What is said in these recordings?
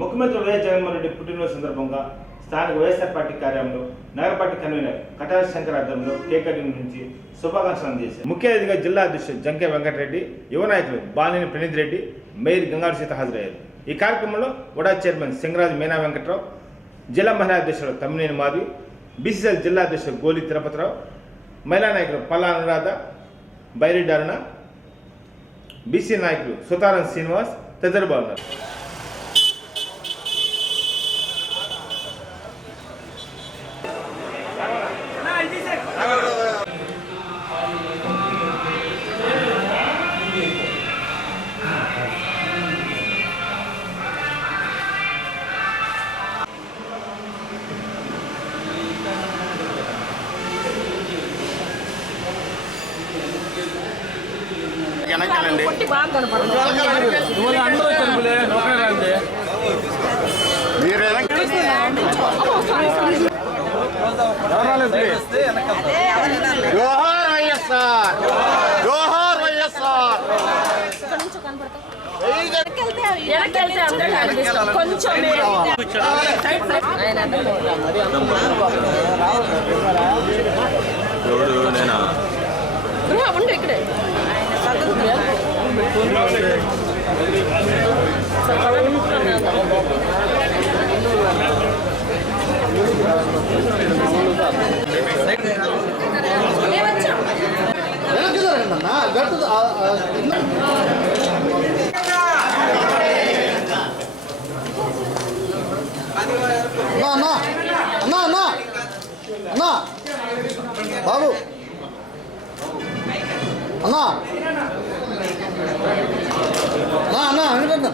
ముఖ్యమంత్రి వైఎస్ జగన్మోహన్ రెడ్డి పుట్టినరోజు సందర్భంగా స్థానిక వైఎస్ఆర్ పార్టీ కార్యాలయంలో నగర పార్టీ కన్వీనర్ కటార శంకర్ ఆధ్వర్యంలో కేక్ కటింగ్ నుంచి శుభాకాంక్షలు అందజేశారు. ముఖ్య అతిథిగా జిల్లా అధ్యక్షుడు జంకే వెంకటరెడ్డి, యువ నాయకులు బాలినేని ప్రణీత్ రెడ్డి, మేయర్ గంగారు సీత హాజరయ్యారు. ఈ కార్యక్రమంలో వడా చైర్మన్ సింగరాజు మీనా వెంకట్రావు, జిల్లా మహిళా అధ్యక్షుడు తమ్మినేని మాధవి, బీసీసీఎల్ జిల్లా అధ్యక్షుడు గోలి తిరుపతిరావు, మహిళా నాయకులు పల్లా అనురాధ, బైరెడ్డి అరుణ, బీసీ నాయకులు సుతారం శ్రీనివాస్ తదితరులు పాల్గొన్నారు. ఇక్కడే బాబు అన్నా అన్నా అనుకుంటా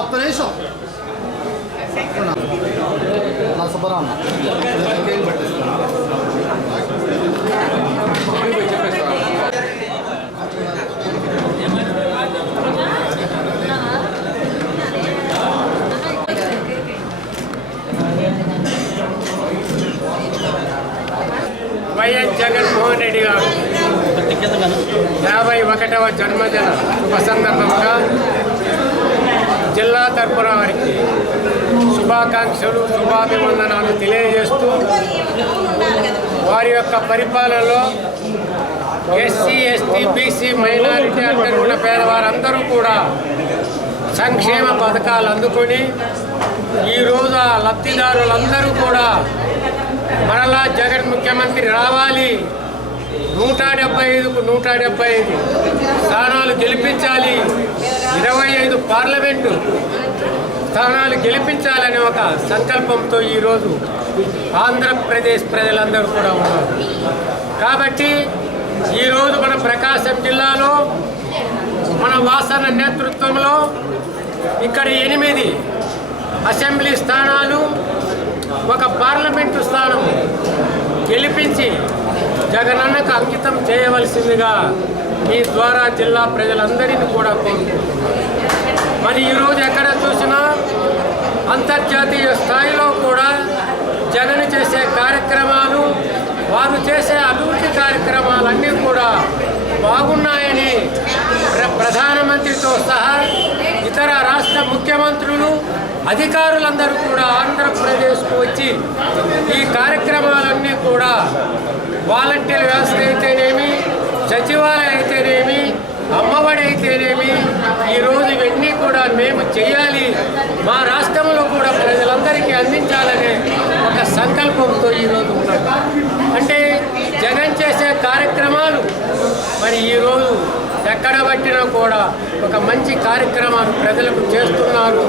ఒక్క నిమిషం నా సుబ్బరామ వైఎస్ జగన్మోహన్ రెడ్డి గారు 51వ జన్మదిన శుభ సందర్భంగా జిల్లా తరపున వారికి శుభాకాంక్షలు శుభాభివందనాలు తెలియజేస్తూ వారి యొక్క పరిపాలనలో ఎస్సీ ఎస్టీ బీసీ మైనారిటీ అంటున్న పేదవారందరూ కూడా సంక్షేమ పథకాలు అందుకొని ఈరోజు ఆ లబ్ధిదారులందరూ కూడా మరలా జగన్ ముఖ్యమంత్రి రావాలి, 175కు 175 స్థానాలు గెలిపించాలి, 25 పార్లమెంటు స్థానాలు గెలిపించాలనే ఒక సంకల్పంతో ఈరోజు ఆంధ్రప్రదేశ్ ప్రజలందరూ కూడా ఉన్నారు. కాబట్టి ఈరోజు మన ప్రకాశం జిల్లాలో మన వాసన నేతృత్వంలో ఇక్కడ 8 అసెంబ్లీ స్థానాలు, ఒక పార్లమెంటు స్థానం గెలిపించి జగనన్నకు అంకితం చేయవలసిందిగా మీ ద్వారా జిల్లా ప్రజలందరినీ కూడా కోరుకుంటున్నాను. మరి ఈరోజు ఎక్కడ చూసినా అంతర్జాతీయ స్థాయిలో కూడా జగన్ చేసే కార్యక్రమాలు, వారు చేసే అభివృద్ధి కార్యక్రమాలన్నీ కూడా బాగున్నాయని ప్రధానమంత్రితో సహా ఇతర రాష్ట్ర ముఖ్యమంత్రులు, అధికారులందరూ కూడా ఆంధ్రప్రదేశ్కు వచ్చి ఈ కార్యక్రమాలన్నీ కూడా వాలంటీర్ వ్యవస్థ అయితేనేమి, సచివాలయం అయితేనేమి, అమ్మఒడి అయితేనేమి, ఈరోజు ఇవన్నీ కూడా మేము చేయాలి, మా రాష్ట్రంలో కూడా ప్రజలందరికీ అందించాలనే ఒక సంకల్పంతో ఈరోజు ఉన్నాం. అంటే జగన్ చేసే కార్యక్రమాలు మరి ఈరోజు ఎక్కడ పట్టినా కూడా ఒక మంచి కార్యక్రమాలు ప్రజలకు చేస్తున్నారు.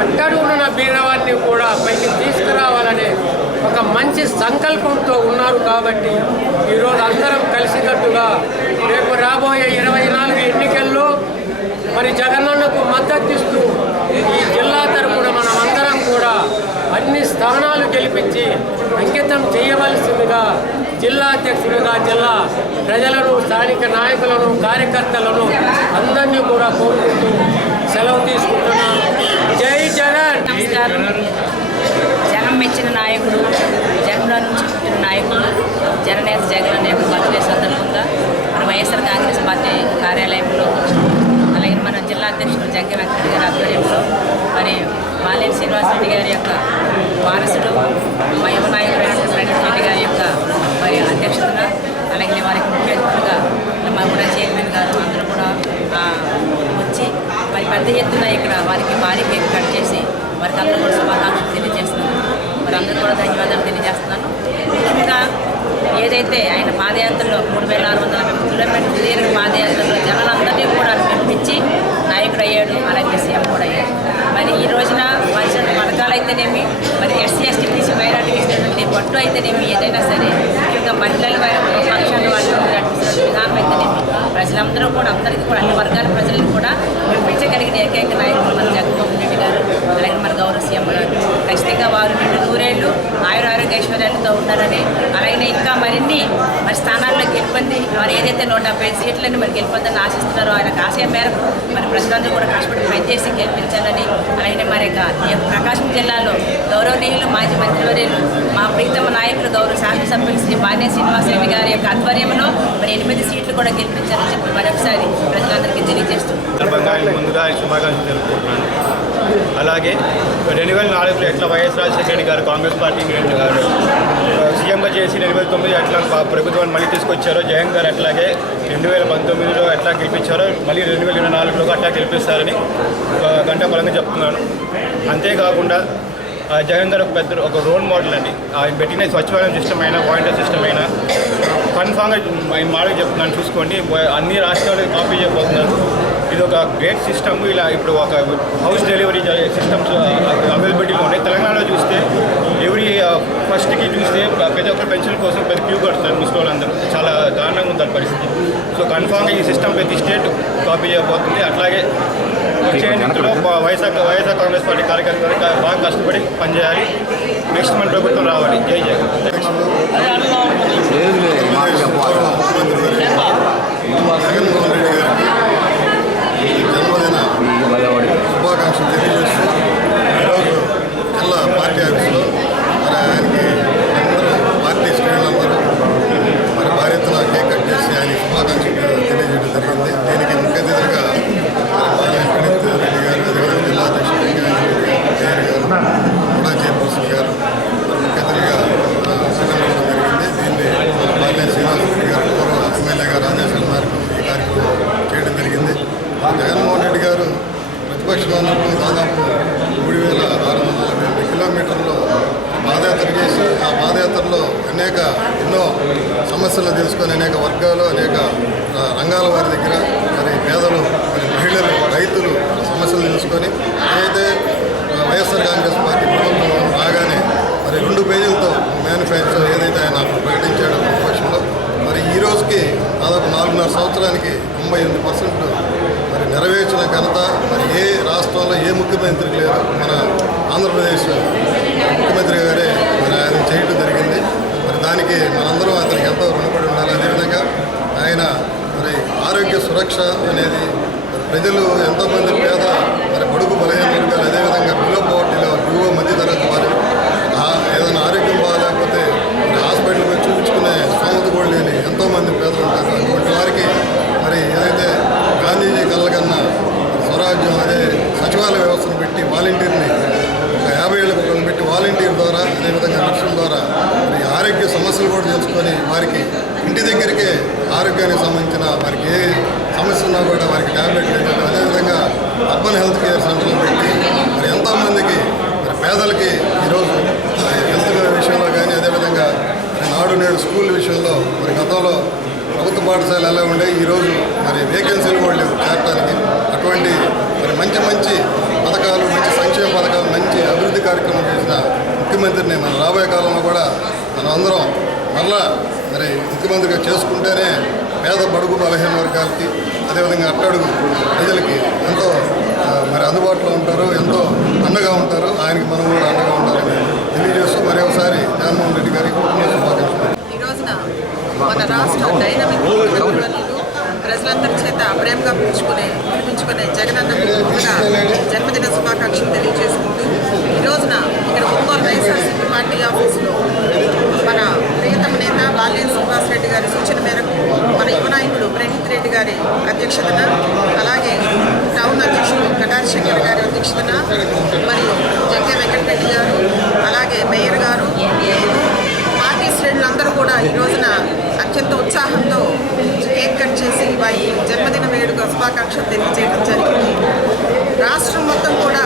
అట్టడుగున బీదవారిని కూడా పైకి తీసుకురావాలనే ఒక మంచి సంకల్పంతో ఉన్నారు. కాబట్టి ఈరోజు అందరం కలిసికట్టుగా రేపు రాబోయే 24 ఎన్నికల్లో మరి జగనన్నకు మద్దతు ఇస్తూ ఈ జిల్లా తరపున స్థానాలు గెలిపించి అంకితం చేయవలసిందిగా జిల్లా అధ్యక్షుడిగా జిల్లా ప్రజలను, స్థానిక నాయకులను, కార్యకర్తలను అందరినీ కూడా కోరుకుంటూ సెలవు తీసుకుంటున్నాను. జై జగన్. నమస్కారం. జనం మెచ్చిన నాయకుడు, జనంలో నుంచి పుట్టిన నాయకుడు, జననేత జగన్ అనే బర్త్డే సందర్భంగా మన వైఎస్ఆర్ కాంగ్రెస్ పార్టీ కార్యాలయంలో, అలాగే మన జిల్లా అధ్యక్షుడు జంకే వెంకటరెడ్డి గారి ఆధ్వర్యంలో మరి మాలేరు శ్రీనివాసరెడ్డి గారి యొక్క వారసుడు, మా యువ నాయకుడైనటువంటి ప్రణీత్ రెడ్డి గారి యొక్క మరి అధ్యక్షతన, అలాగే వారికి ముఖ్య అతిథులుగా మా కూడా చైర్మన్ గారు అందరూ కూడా వచ్చి మరి పెద్ద ఎత్తున ఇక్కడ వారికి భారీ కేక్ కట్ చేసి వారికి అందరూ కూడా శుభాకాంక్షలు తెలియజేస్తున్నాను. మరి అందరూ కూడా ధన్యవాదాలు తెలియజేస్తున్నాను. ముఖ్యంగా ఏదైతే ఆయన పాదయాత్రలో 3650 కిలోమీటర్ల దీర్ఘ పాదయాత్రలో జనాలందరినీ కూడా మెప్పించి నాయకుడు అయ్యాడు, అలాగే సీఎం కూడా అయ్యాడు. మరి ఈ రోజున వారి పథకాలు అయితేనేమి, మరి ఎస్సీ ఎస్టీ బీసీ మైనార్టీకి ఇచ్చినటువంటి పట్టు అయితేనేమి, ఏదైనా సరే ముఖ్యంగా మహిళల పక్షాన్ని వాళ్ళు విధానం అయితేనేమి, ప్రజలందరూ కూడా అందరికీ కూడా అన్ని వర్గాల ప్రజలను కూడా మెప్పించగలిగిన ఏకైక నాయకులు మన జగన్మోహన్ రెడ్డి గారు, అలాగే మన గౌరవ సీఎం గారు. ఖచ్చితంగా వారు 100 ఆయురారోగ్య ఐశ్వర్యాలతో ఉన్నారని, అలాగే ఇంకా మరిన్ని మరి స్థానాల్లో గెలుపొంది వారు ఏదైతే 170 సీట్లని మరి గెలుపొందని ఆశిస్తున్నారో ఆయన ఆశయం మేరకు మరి ప్రజలందరూ కూడా కష్టపడి పనిచేసి గెలిపించాలని, అలాగే మరి ప్రకాశం జిల్లాలో గౌరవనీయులు మాజీ మంత్రివర్యులు మా ప్రీతమ నాయకులు గౌరవ శాసనసభ్యులు శ్రీ బాలినేని శ్రీనివాసరెడ్డి గారి యొక్క ఆధ్వర్యంలో మరి 8 సీట్లు కూడా గెలిపించాలని చెప్పి మరొకసారి ప్రజలందరికీ తెలియజేస్తున్నాను. ముందుగా శుభాకాంక్షలు తెలుపుకుంటున్నాను. అలాగే 2004లో ఎట్లా వైఎస్ రాజశేఖర రెడ్డి గారు కాంగ్రెస్ పార్టీ సీఎంగా చేసి 2009 ఎట్లా ప్రభుత్వాన్ని మళ్ళీ తీసుకొచ్చారో, జగన్ గారు అట్లాగే 2019లో ఎట్లా గెలిపించారో మళ్ళీ 2024లో అట్లా గెలిపిస్తారని గంట బలంగా చెప్తున్నాను. అంతేకాకుండా జగన్ గారు ఒక రోల్ మోడల్ అండి. ఆయన పెట్టిన స్వచ్ఛమైన సిస్టమ్ అయినా, వాలంటీర్ సిస్టమ్ అయినా కన్ఫామ్గా ఆయన మాటలు చెప్తున్నాను, చూసుకోండి. అన్ని రాష్ట్రాలు కాపీ చేయబోతున్నారు. ఇది ఒక గ్రేట్ సిస్టమ్. ఇలా ఇప్పుడు ఒక హౌస్ డెలివరీ సిస్టమ్స్ అవైలబిలిటీలో ఉన్నాయి. తెలంగాణలో చూస్తే ఎవ్రీ ఫస్ట్కి చూస్తే ప్రతి ఒక్కరు పెన్షన్ కోసం పెద్ద క్యూ కడుతున్నారు మున్సిపల్ వాళ్ళందరూ. చాలా దారుణంగా ఉంది పరిస్థితి. సో కన్ఫామ్గా ఈ సిస్టమ్ ప్రతి స్టేట్ కాపీ చేయబోతుంది. అట్లాగే వచ్చే ఎన్నికల్లో వైఎస్ఆర్ కాంగ్రెస్ పార్టీ కార్యకర్తలు బాగా కష్టపడి పనిచేయాలి. నెక్స్ట్ మన ప్రభుత్వం రావాలి. జై జగన్. జగన్మోహన్ రెడ్డి గారికి జన్మదిన శుభాకాంక్షలు తెలియజేస్తూ ఈరోజు జిల్లా పార్టీ ఆఫీసులో మరి ఆయనకి అందరూ పార్టీ శ్రేణులందరూ మరి భారీ ఎత్తున కేక్ కట్ చేసి ఆయన శుభాకాంక్షలు తెలియజేయడం జరిగింది. దీనికి ముఖ్య అతిథిగా ప్రణీత్ రెడ్డి గారు, అదేవిధంగా జిల్లా అధ్యక్షుడు మేయర్ గారు, కూడా చైర్పర్సన్ గారు ముఖ్య అతిథిగా సిద్ధం జరిగింది. దీన్ని బాలినేని శ్రీనివాసరెడ్డి గారు గౌరవ ఎమ్మెల్యే గారు ఆదేశాల మేరకు ఈ కార్యక్రమం చేయడం జరిగింది. జగన్మోహన్ రెడ్డి గారు ప్రతిపక్షంగా ఉన్నప్పుడు దాదాపు 3640 కిలోమీటర్లు పాదయాత్ర చేసి ఆ పాదయాత్రలో ఎన్నో సమస్యలు తెలుసుకొని అనేక వర్గాలు, అనేక రంగాల వారి దగ్గర మరి పేదలు, మరి మహిళలు, రైతులు సమస్యలు తెలుసుకొని ఏదైతే వైఎస్ఆర్ కాంగ్రెస్ పార్టీ ప్రభుత్వం రాగానే మరి 2 పేజీలతో మేనిఫెస్టో ఏదైతే ఆయన ప్రకటించాడో ప్రతిపక్షంలో, మరి ఈ రోజుకి దాదాపు 4.5 సంవత్సరానికి 98% మరి నెరవేర్చిన ఘనత మరి ఏ రాష్ట్రంలో ఏ ముఖ్యమంత్రికి లేదు. మన ఆంధ్రప్రదేశ్ ముఖ్యమంత్రి గారే మరి ఆయన చేయడం జరిగింది. మరి దానికి మనందరం అతనికి ఎంతో రుణపడి ఉండాలి. అదేవిధంగా ఆయన మరి ఆరోగ్య సురక్ష అనేది ప్రజలు ఎంతోమంది పేద మరి బడుగు బలహీన వర్గాలు, అదేవిధంగా బిలో పవర్టీలో యువ మధ్యతరగతి వారు ఏదైనా ఆరోగ్యం బాగాలేకపోతే హాస్పిటల్కి వచ్చి చూపించుకునే స్తోమత కూడా లేని ఎంతోమంది పేదలు ఉంటారు. అటువంటి వారికి మరి ఏదైతే గాంధీజీ కళ్ళకన్నా స్వరాజ్యం అదే సచివాలయ వ్యవస్థను పెట్టి వాలంటీర్ని ఒక 50 ఏళ్ళకి ఒకరిని పెట్టి వాలంటీర్ ద్వారా, అదేవిధంగా నర్సుల ద్వారా మరి ఆరోగ్య సమస్యలు కూడా తెలుసుకొని వారికి ఇంటి దగ్గరికే ఆరోగ్యానికి సంబంధించిన వారికి ఏ సమస్య ఉన్నా కూడా వారికి ట్యాబ్లెట్లు ఇవ్వడం, అదేవిధంగా అర్బన్ హెల్త్ కేర్ సెంటర్లు పెట్టి మరి ఎంతోమందికి మరి పేదలకి ఈరోజు హెల్త్ విషయంలో కానీ, అదేవిధంగా నాడు నేడు స్కూల్ విషయంలో మరి గతంలో ప్రభుత్వ పాఠశాల ఎలా ఉండే ఈరోజు మరి వేకెన్సీలు కూడా లేవు చేరడానికి. అటువంటి మరి మంచి పథకాలు, మంచి సంక్షేమ పథకాలు, మంచి అభివృద్ధి కార్యక్రమం చేసిన ముఖ్యమంత్రిని మన రాబోయే కాలంలో కూడా మనం అందరం మళ్ళా మరి ముఖ్యమంత్రిగా చేసుకుంటేనే పేద బడుగు బలహీన వర్గాలకి, అదేవిధంగా అట్టడుగు ప్రజలకి ఎంతో మరి అందుబాటులో ఉంటారు, ఎంతో అండగా ఉంటారు. ఆయనకి మనం కూడా అండగా ఉండాలని తెలియజేస్తాం. రాష్ట్ర డైనమిక్ ప్రజలందరి చేత ప్రేమగా పిలిపించుకునే జగనన్న జన్మదిన శుభాకాంక్షలు తెలియజేసుకుంటూ ఈ రోజున ఇక్కడ ఒంగోలు వైఎస్ఆర్సీపీ పార్టీ ఆఫీసులో మన ప్రియతమ నేత బాల్యం శ్రీనివాస్ రెడ్డి గారి సూచన మేరకు మన యువ నాయకుడు ప్రణీత్ రెడ్డి గారి అధ్యక్షతన, అలాగే టౌన్ అధ్యక్షుడు కటారి శంకర్ గారి అధ్యక్షతన, మరియు జంకే వెంకటరెడ్డి గారు, అలాగే మేయర్ గారు, పార్టీ శ్రేణులందరూ కూడా ఈ రోజున అత్యంత ఉత్సాహంతో కేక్ కట్ చేసి వారి జన్మదిన వేడుక శుభాకాంక్షలు తెలియజేయడం జరిగింది. రాష్ట్రం మొత్తం కూడా,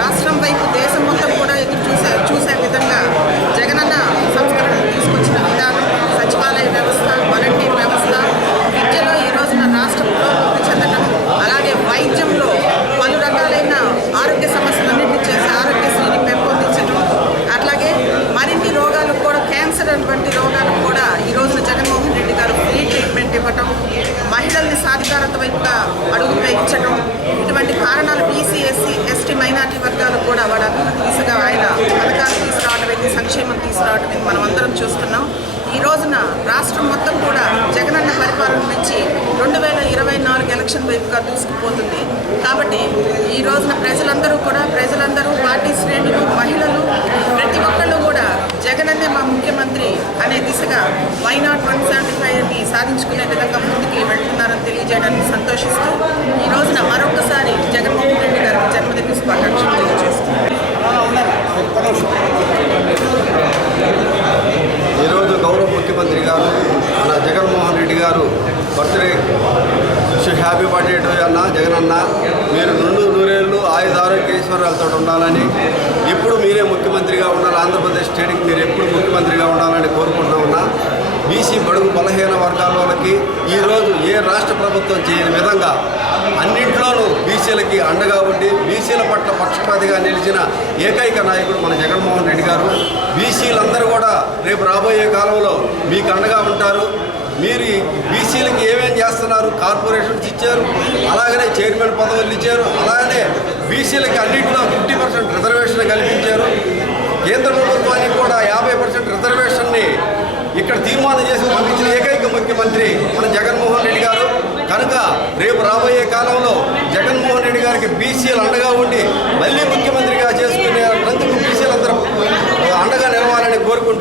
రాష్ట్రం వైపు దేశం మొత్తం కూడా ఎదురు చూసే విధంగా జగనన్న సంస్కరణలు తీసుకొచ్చిన విధానం, సచివాలయ వ్యవస్థ, వాలంటీర్ వ్యవస్థ, విద్యలో ఈ రోజున రాష్ట్ర పురోగతి చెందడం, అలాగే వైద్యంలో పలు రకాలైన ఆరోగ్య సమస్యలన్నింటినీ చేసి ఆరోగ్యశ్రీని పెంపొందించడం, అట్లాగే మరిన్ని రోగాలకు కూడా క్యాన్సర్ వంటి రోగాలకు కూడా ఈ రోజున జగన్మోహన్ రెడ్డి గారు ఫ్రీ ట్రీట్మెంట్ ఇవ్వటం, మహిళల్ని సాధికారత వైపుగా అడుగులు వేయించడం, ఇటువంటి కారణాలు బీసీ, ఎస్సీ, ఎస్టీ, మైనార్టీ వర్గాలకు కూడా వాడు అభివృద్ధి దిశగా ఆయన పథకాలు తీసుకురావడం అయితే, సంక్షేమం తీసుకురావడం అయితే మనం అందరం చూస్తున్నాం. ఈ రోజున రాష్ట్రం మొత్తం కూడా జగనన్న పరిపాలన నుంచి 2024 ఎలక్షన్ వైపుగా దూసుకుపోతుంది. కాబట్టి ఈ రోజున ప్రజలందరూ పార్టీ శ్రేణులు, మహిళలు, ప్రతి ఒక్కళ్ళు కూడా జగనన్నే మా ముఖ్యమంత్రి అనే దిశగా వైనాట్ 175ని సాధించుకునే విధంగా ముందుకు వెళ్తున్నారని తెలియజేయడానికి సంతోషిస్తూ ఈ రోజున మరొకసారి జగన్మోహన్ రెడ్డి గారికి జన్మదిన శుభాకాంక్షలు తెలియజేస్తున్నారు. ఈరోజు గౌరవ ముఖ్యమంత్రి గారు మన జగన్మోహన్ రెడ్డి గారు బర్త్డే హ్యాపీ బర్త్డే టు అన్న జగనన్న, మీరు నూరేళ్ళు ఆయుధారోగ్యేశ్వరాలతో ఉండాలని, ఎప్పుడు మీరే ముఖ్యమంత్రిగా ఉండాలి, ఆంధ్రప్రదేశ్ స్టేట్కి మీరు ఎప్పుడు ముఖ్యమంత్రిగా ఉండాలని కోరుకుంటా ఉన్నా. బీసీ బడుగు బలహీన వర్గాల వాళ్ళకి ఈరోజు ఏ రాష్ట్ర ప్రభుత్వం చేయని విధంగా అన్నింట్లోనూ బీసీలకి అండగా ఉండి బీసీల పట్ల పక్షపాతిగా నిలిచిన ఏకైక నాయకుడు మన జగన్మోహన్ రెడ్డి గారు. బీసీలందరూ కూడా రేపు రాబోయే కాలంలో మీకు అండగా ఉంటారు. మీరు బీసీలకి ఏమేం చేస్తున్నారు, కార్పొరేషన్స్ ఇచ్చారు, అలాగనే చైర్మన్ పదవులు ఇచ్చారు, అలాగనే బీసీలకి అన్నింటిలో 50% రిజర్వేషన్ కల్పించారు. కేంద్ర ప్రభుత్వానికి కూడా 50% రిజర్వేషన్ని ఇక్కడ తీర్మానం చేసి పంపించిన ఏకైక ముఖ్యమంత్రి మన జగన్మోహన్ రెడ్డి గారు. కనుక రేపు రాబోయే కాలంలో జగన్మోహన్ రెడ్డి గారికి బీసీలు అండగా ఉండి మళ్ళీ ముఖ్యమంత్రిగా చేసుకునేందుకు బీసీలందరూ అండగా